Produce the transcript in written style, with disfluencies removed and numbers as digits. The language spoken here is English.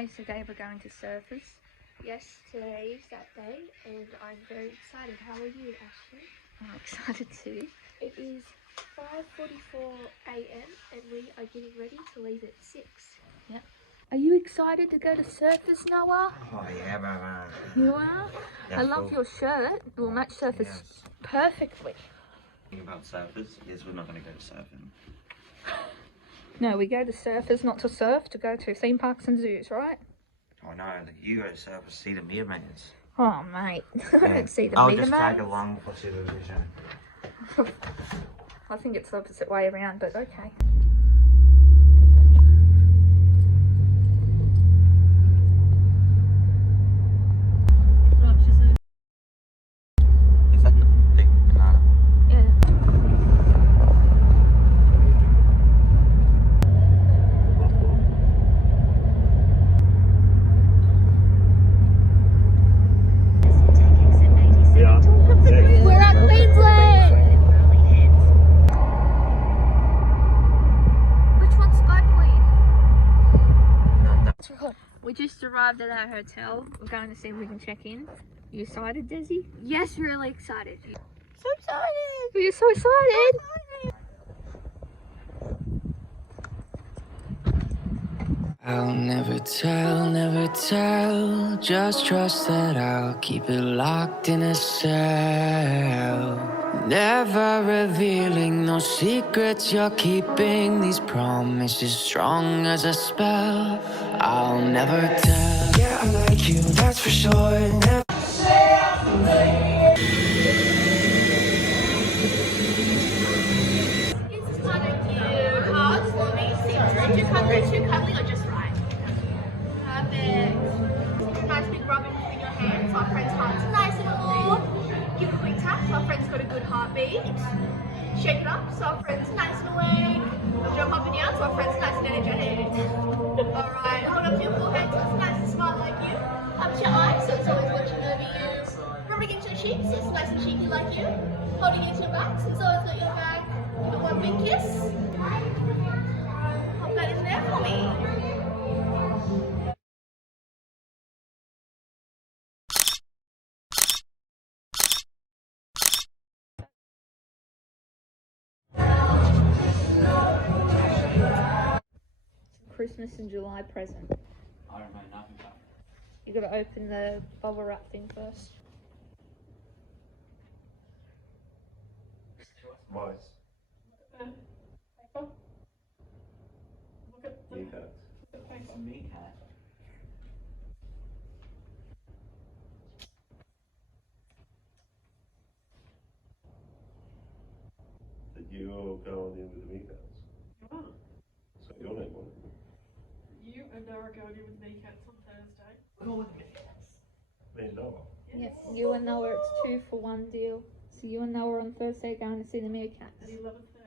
Okay, so today we're going to Surfers. Yes, today is that day and I'm very excited. How are you, Ashley? I'm excited too. It is 5:44 a.m. and we are getting ready to leave at 6. Yep. Are you excited to go to Surfers, Noah? Oh yeah, Mama. You are? I love your shirt. It will match Surfers perfectly. About surfers, yes, we're not going to go surfing. No, we go to Surfers not to surf, to go to theme parks and zoos, right? Oh no, you go to surfers, see the mermaids. Oh, mate. I don't see the I'll mermaids. just tag along for supervision. I think it's the opposite way around, but okay. Is that the big banana? Yeah. We're at Queensland! Which one's Sky Point? We just arrived at our hotel. We're going to see if we can check in. You excited, Desi? Yes, really excited. So excited! We're so excited! I'll never tell, just trust that I'll keep it locked in a cell. Never revealing no secrets you're keeping, these promises strong as a spell. I'll never tell. Yeah, I like you, that's for sure. Never Too cuddly or just right? Perfect. Nice big rubbing between your hands so our friend's heart's nice and warm. Give it a quick tap so our friend's got a good heartbeat. Shake it up so our friend's nice and awake. Jump up and down so our friend's nice and energetic. Alright, hold up to your forehead so it's nice and smart like you. Up to your eyes so it's always watching over you. Rubbing into your cheeks so it's nice and cheeky like you. Holding into your back so it's always got your back. Give it one big kiss. Pop that in there for me. Christmas in July present. I don't know nothing about You gotta open the bubble wrap thing first. Voice. Meerkat. a meerkat. That you all go on in with the meerkats. So your name on it. You and Noah are going in with meerkats on Thursday. Me and Noah. Yes, you and Noah, it's 2 for 1 deal. So you and Noah on Thursday going to see the meerkats. At 11:30.